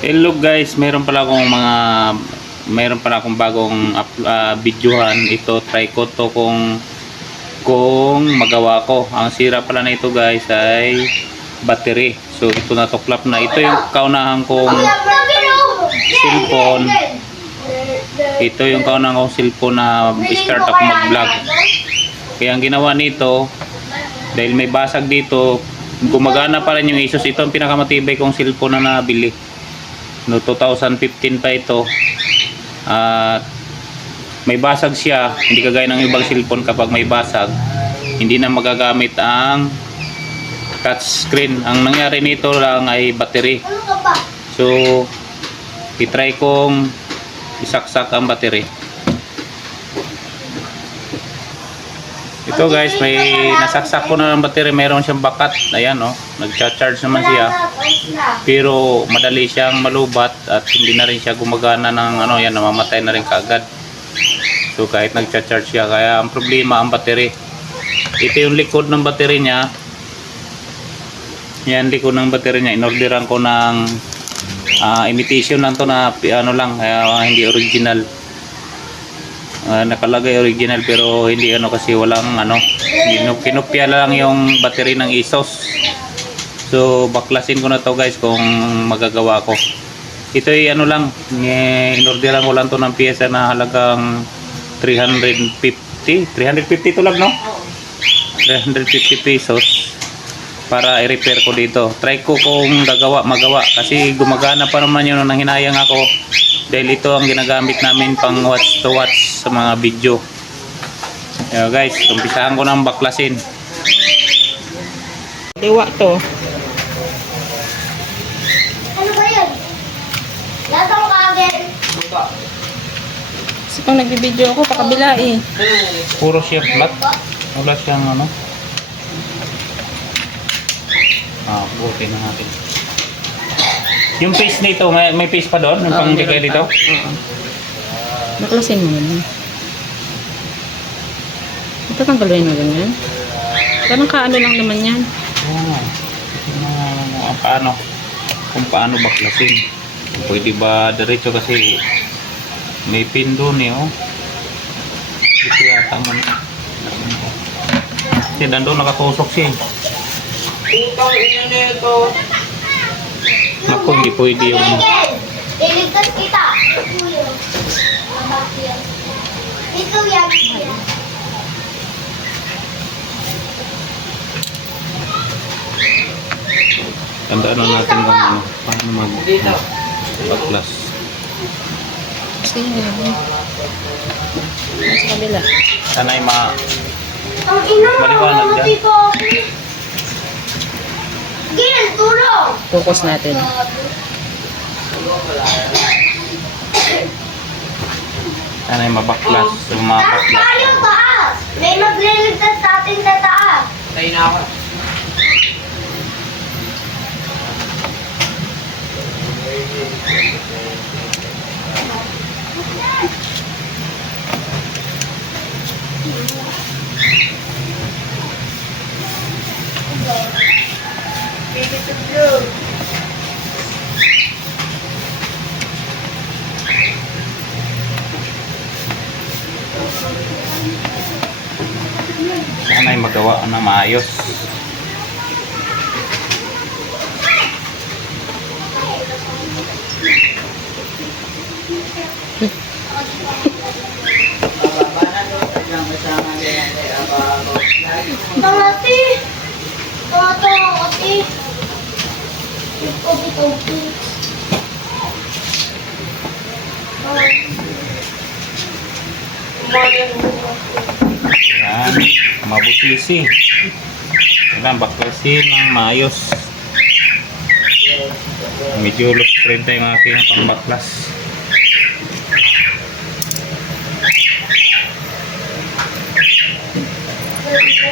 Hello guys, meron pala akong mga meron pala akong bagong up, ah, videohan. Ito try ko to kung kung magawa ko. Ang sira pala na ito guys ay battery. So ito na tuklap na. Ito yung kaunahan kong cellphone. Ito yung kaunahan kong cellphone na start ako mag-vlog. Kaya ang ginawa nito dahil may basag dito, gumagana pa rin yung Asus. Ito ang pinakamatibay kong cellphone na nabili. No 2015 pa ito. At may basag siya, hindi kagaya ng ibang cellphone kapag may basag, hindi na magagamit ang touch screen. Ang nangyari nito lang ay battery. Ano? So, itry kong isaksak ang battery. Ito guys, may nasaksak ko na ng battery. Meron siyang bakat. Ayan oh, nagcha-charge naman siya. Pero madali siyang malubat at hindi na rin siya gumagana ng ano yan, namamatay na rin kaagad. So kahit nagcha-charge siya, kaya ang problema ang battery. Ito yung likod ng battery niya. Yan likod ng battery niya. Inorderan ko ng ah, imitation lang to na ano lang, kaya hindi original. Ah, nakalagay original pero hindi ano kasi walang ano, kinopya lang yung battery ng Asus. So baklasin ko na to guys kung magagawa ko. Ito ay ano lang, inorderan ko lang to ng piyesa na halagang 350. 350 to lang no? 350 pesos para i-repair ko dito. Try ko kung gagawa, magawa kasi gumagana pa naman yun nang hinayang ako dahil ito ang ginagamit namin pang watch to watch sa mga video. Yo guys, umpisahan ko ng baklasin. Liwa to. Ano ba yun? Latang kagel. Kasi pag nagbibideo ako, pakabila eh. Puro siya flat. Wala siyang ano. Ah, buti na natin. Yung face nito, may, may face pa doon? Yung pang meron dito? pa. Oo. Baklasin mo ganyan. Ito kang galuin mo ganyan. Parang kaano lang naman yan. Oo. Ang paano. Kung paano baklasin. Pwede ba diretso kasi may pin doon eh oh. Ito yata mo na. Kasi nandun nakatusok siya eh. Utang ina nito. Naku, hindi pwede yung... Iligtas kita. Ikaw yan. Tandaan lang natin kung ano, paano mag Dito. Kasi yun ganyan. Sa kabila. Sana ay ma... Ang ina. Maliwanag Ano yan. dito? Gil, tulong! Focus natin. Sana ay mabaklas. Taas mabaklas. tayo, taas! May magliligtas sa atin sa taas. Tayo na ako. Sana ay magawa na maayos. Bababa na doon. Biglang kasama nila kay Abago. Tangati! Tanga-tanga kasi. Ito-ito. Yan. Mabutisi. Kailangan baklasin ng maayos. Medyo loose print yung aking pambaklas.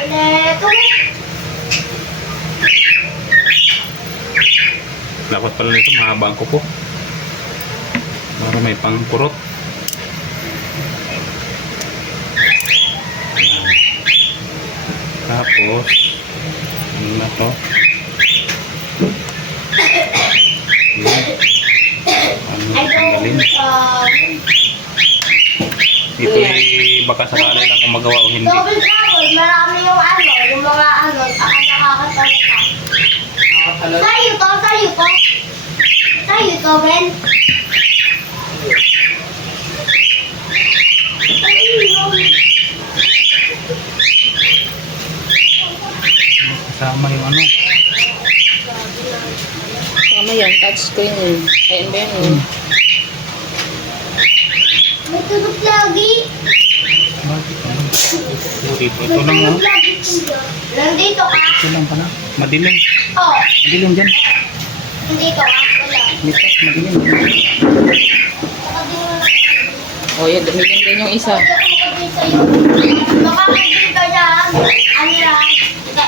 Ito. Dapat pala nito mahaba ang kuko. Para may pangkurot. Tapos, ano na to? Yan. tanggalin. Ito ay baka sakali lang kung magawa o hindi. Double trouble, marami yung ano, yung mga ano, ang nakakasalita. Nakakalot. Sa'yo to, sa'yo to. Sa'yo to, Ben. Kasama yung ano. Sama yan, touchscreen yun. Ayan ba yun? oh. May tunog lagi. Bakit dito. Ito lang. Nandito ka? Ito lang pala. Madilim. Oo. Madilim dyan. Nandito ka? Wala. Dito. Madilim. Oh, yun, dumilim din yung isa. Makakabili ka dyan. Ano lang. Hindi.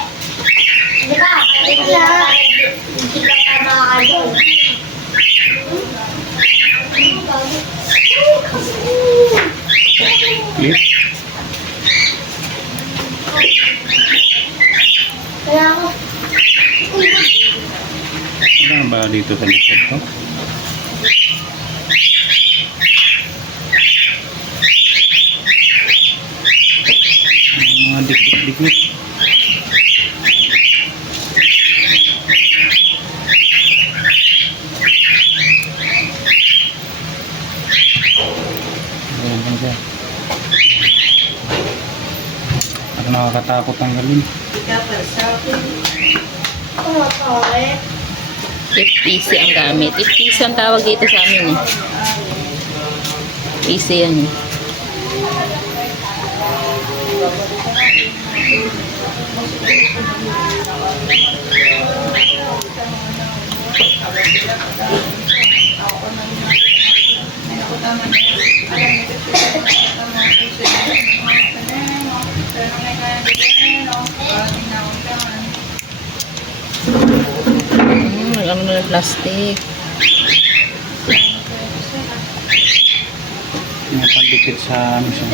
Di ba? Hindi ka doon. Clip. Kaya ako. Ano ba dito sa likod to? Mga dikit-dikit. Ayan lang siya. Ako nakakatakot tanggalin. Ika pa sa akin. Ano to eh? FPC ang gamit. FPC ang tawag dito sa amin eh. PC yan eh. Hmm, ano na yung plastic. May pandikit sa ano siya.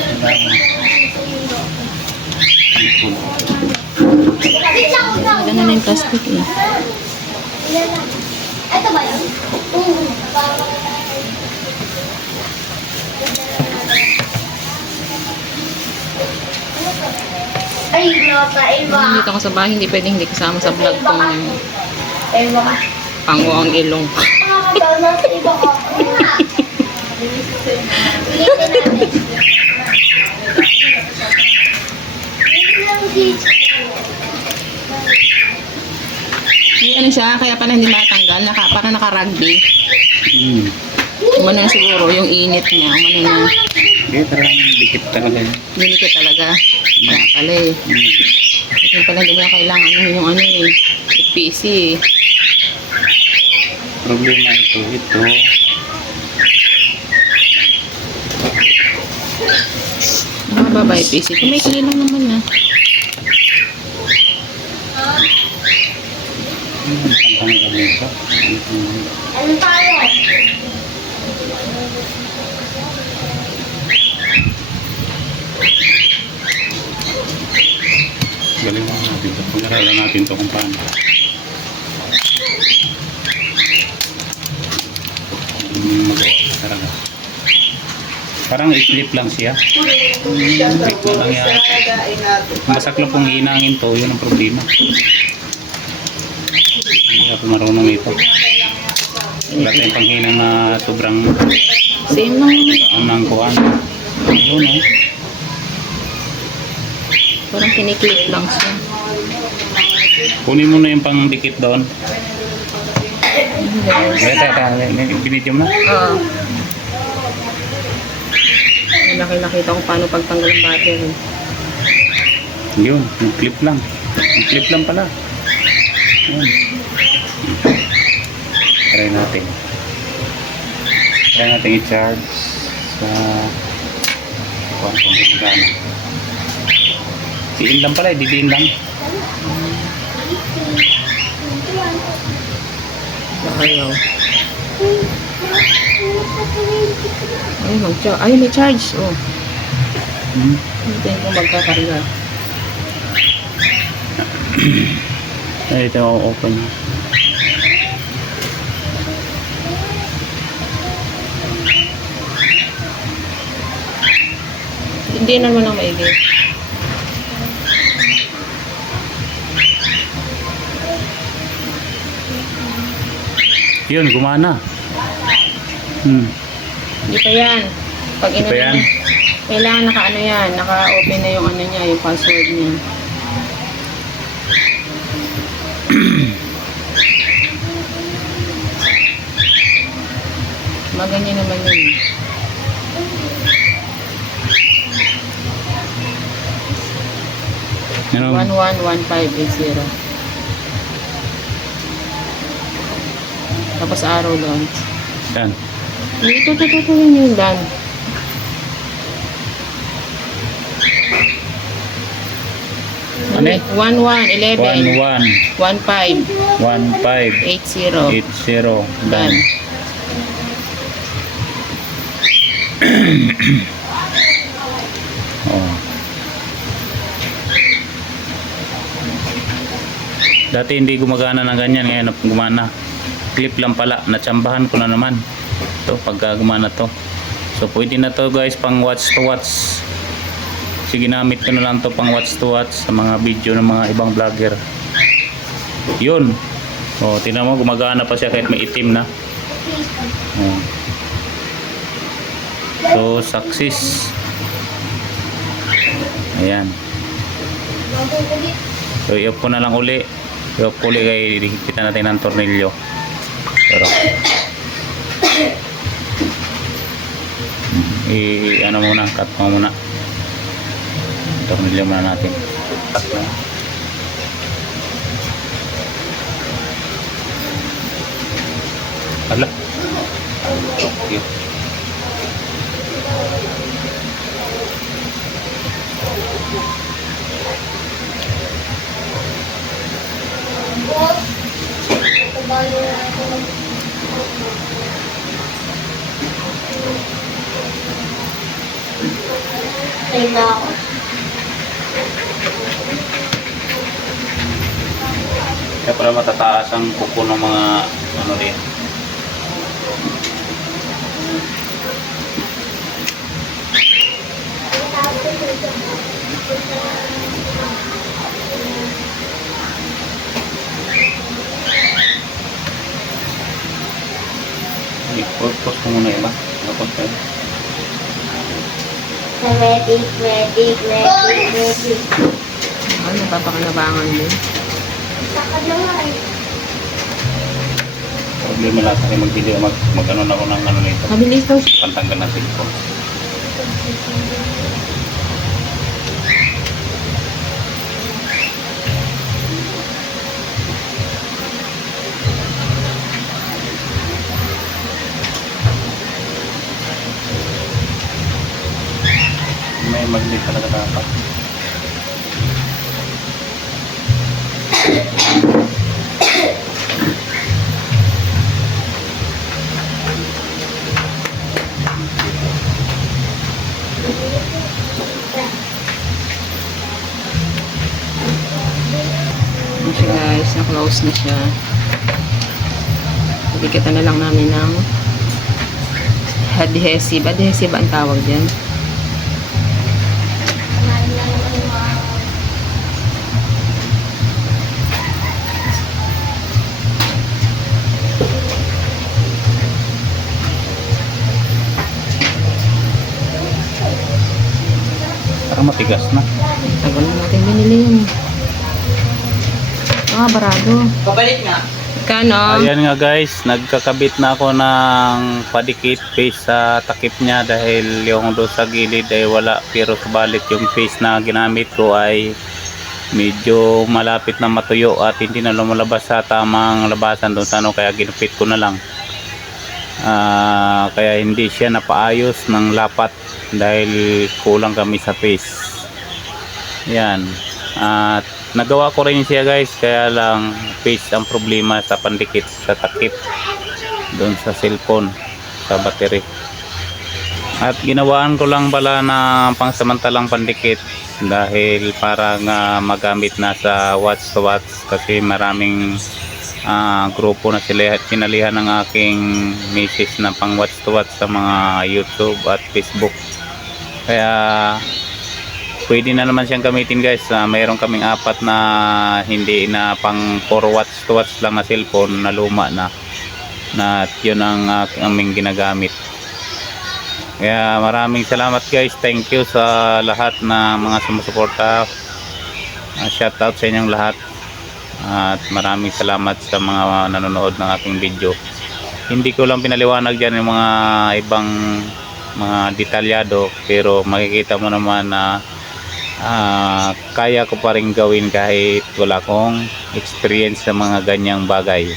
Ko Maganda na yung plastic eh. Ito ba yun? Oo. Ay, nota, iba. Dito ako sa bahay, hindi pwedeng hindi kasama sa vlog na sa iba ka. Ulitin lang dito. May ano siya, kaya pala hindi matanggal. Naka, parang naka-rugby. Hmm. Umano na siguro, yung init niya. Umano na. Okay, talagang dikit talaga yun. Dinikit talaga. Kaya pala eh. Hmm. Kasi pala hindi mo na kailangan yung ano eh. PC eh. Problema ito, ito. Nakababa yung PC. Kumikili lang naman na. Hmm. Ano tayo? Galing natin ito. Pag-aralan natin ito kung paano. Hmm, magawa talaga. Parang i-flip lang siya. Wait po lang yan. lang pong hinangin to, yun ang problema. Hindi ako marunong ito. Wala tayong panghinang na sobrang Same lang ang nangkuhan. Yun eh. Parang kiniklik lang siya. Kunin mo na yung pangdikit doon. Wait, wait, wait. Binidyo mo na? Oo. Nakita ko paano pagtanggal ng battery. Yun, yung clip lang. Yung clip lang pala. Yun. Try natin. Try natin i-charge sa kung kung gano'n. Diin lang pala, eh, didiin lang. ayaw. Ay, mag-charge. Ay, may charge. Oh. Hmm. Hintayin ko magkakarga. Ay, ito ako open. Hindi naman ang maigit. Yun, gumana. Hmm. Hindi pa yan. Pag Hindi pa yan? kailangan naka ano yan, naka-open na yung ano niya, yung password niya. Maganda naman yun. Ano? 111580. Tapos arrow doon. Yan. Ito, ito, ito, ito, yun yung done. Ano eh? 1, 1, 11, 1, 1, 1, 5, 1, 5, 8, 0. 8, 0. Done. Oh. Dati hindi gumagana ng ganyan, ngayon gumana. Clip lang pala, natsambahan ko na naman. Ito, pagka gumana to. So, pwede na to guys, pang watch to watch. Sige, ginamit ko na lang to pang watch to watch sa mga video ng mga ibang vlogger. Yun. Oh, tingnan mo, gumagana pa siya kahit may itim na. Oh. So, success. Ayan. So, i-off ko na lang uli. I-off ko uli kay kita natin ng tornilyo. Pero, i ano muna, cut mo muna. Tornilyo muna natin. Cut mo. Ala. Okay. Ayun na ako. Kaya pala matataas ang kuko ng mga ano rin. I-pause ko muna iba. Tapos tayo. Medic, medic, medic, medic. Ano, napapakinabangan din. Sakad lang nga eh. Problema lahat tayo mag-video. Mag, mag ano na ako ng ano nito. Mabilis daw. Pantanggal ng cellphone. May magnet talaga dapat. Guys, na-close na siya. Dikitan na lang namin ng adhesive. Adhesive ang tawag dyan. Matigas na. Tagal na natin binili yun eh. Ah, barado. Papalit nga. Kano? Ayan nga guys, nagkakabit na ako ng padikit face sa takip niya dahil yung doon sa gilid ay wala pero subalit yung face na ginamit ko ay medyo malapit na matuyo at hindi na lumalabas sa tamang labasan doon sa ano kaya ginupit ko na lang. Ah, kaya hindi siya napaayos ng lapat dahil kulang kami sa face. Yan. At nagawa ko rin siya guys kaya lang face ang problema sa pandikit sa takip doon sa cellphone sa battery. At ginawaan ko lang pala na pangsamantalang pandikit dahil para nga magamit na sa watch to watch kasi maraming ah, grupo na sila sinalihan ng aking misis na pang watch to watch sa mga YouTube at Facebook. Kaya pwede na naman siyang gamitin guys. Ah, mayroon kaming apat na hindi na pang 4 watts to watts lang na cellphone na luma na. Na at yun ang ah, aming ginagamit. Kaya maraming salamat guys. Thank you sa lahat na mga sumusuporta. Uh, shout out sa inyong lahat. At maraming salamat sa mga nanonood ng aking video. Hindi ko lang pinaliwanag dyan yung mga ibang mga detalyado pero makikita mo naman na ah, kaya ko pa rin gawin kahit wala akong experience sa mga ganyang bagay.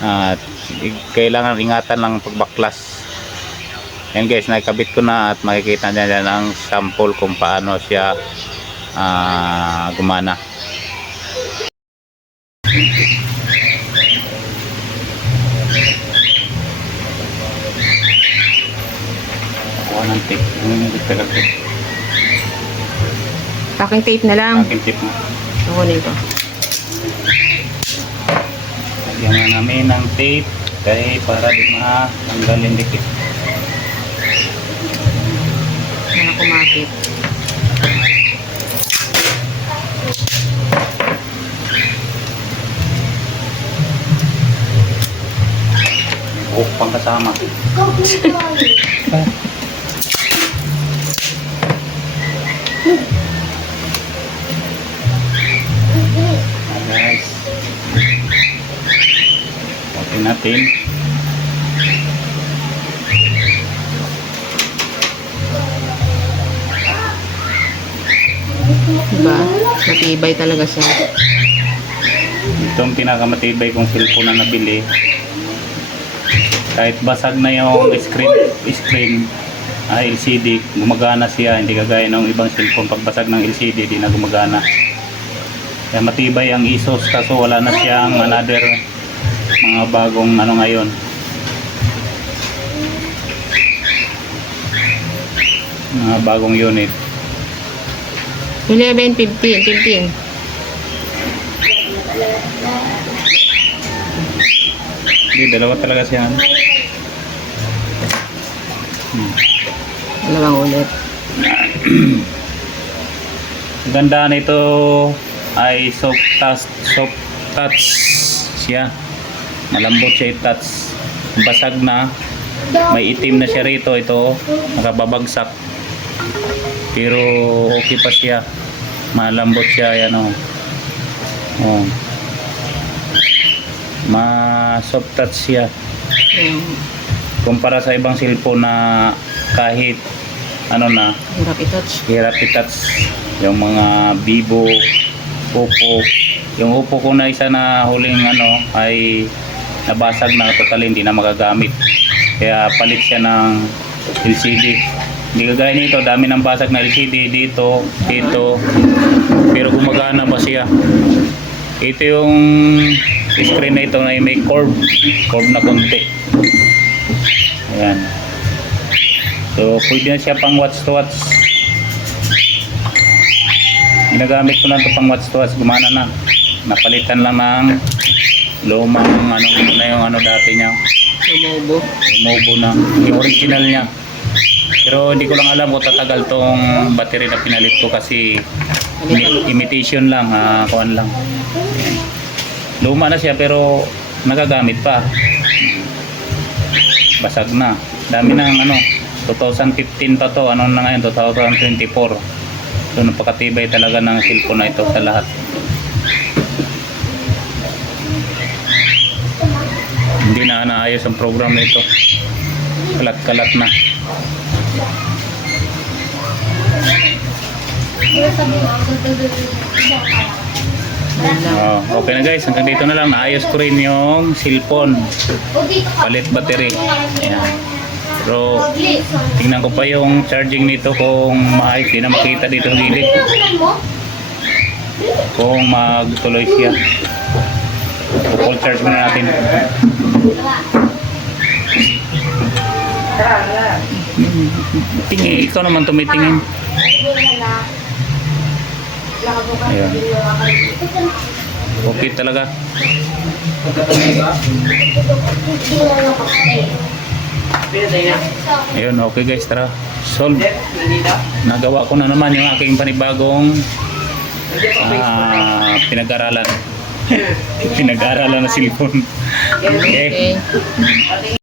At i- kailangan ingatan lang pagbaklas. Yan guys, nakikabit ko na at makikita nyo ang sample kung paano siya ah, gumana. Ano yung nagtagal tape? Packing tape na lang. Aking tape mo. Ako nito. Lagyan na namin ng tape kaya para di matanggal yung dikit. Mga kumakit. Buhok pang kasama. guys. Okay natin. Diba? Matibay talaga siya. Ito ang pinakamatibay kong cellphone na nabili. Kahit basag na yung screen, screen ah, LCD, gumagana siya. Hindi kagaya ng ibang cellphone. Pag basag ng LCD, di na gumagana. Kaya matibay ang ISOs kaso wala na siyang another mga bagong ano ngayon. Mga bagong unit. 11, 15, 15. Hindi, dalawa talaga siya. Hmm. Dalawang ulit. Ganda nito ay soft touch, soft touch siya. Malambot siya i-touch. Basag na. May itim na siya rito. Ito, nakababagsak. Pero okay pa siya. Malambot siya. Yan o. Oh. Ma soft touch siya. Kumpara sa ibang cellphone na kahit ano na, hirap i-touch. hirap i-touch yung mga Vivo, Oppo. Yung Oppo ko na isa na huling ano ay nabasag na totally hindi na magagamit. Kaya palit siya ng LCD. Hindi kagaya nito, dami ng basag na LCD dito, dito. Pero gumagana ba siya? Ito yung screen na ito na may curve, curve na konti. Ayan. So, pwede na siya pang watch to watch. Ginagamit ko lang ito pang watch to watch. Gumana na. Napalitan lang ng lumang ano na yung ano dati niya. Lumobo. Lumobo na. Yung original niya. Pero hindi ko lang alam kung tatagal tong battery na pinalit ko kasi imi- imitation lang, ah, kuan lang. Luma na siya pero nagagamit pa. Basag na. Dami ng ano, 2015 pa to, ano na ngayon, 2024. So napakatibay talaga ng cellphone na ito sa lahat. Hindi na naayos ang program na ito. Kalat-kalat na. Oh, okay na guys, hanggang dito na lang. Naayos ko rin yung cellphone. Palit battery. Ayan. Pero tingnan ko pa yung charging nito kung maayos. Di na makita dito sa gilid. Kung magtuloy siya. Full charge muna natin. Tingin, ikaw naman tumitingin. Ayan. Okay talaga. Ayun, okay guys, tara. Solve. Nagawa ko na naman yung aking panibagong ah, pinag-aralan. pinag-aralan na. Okay. Okay.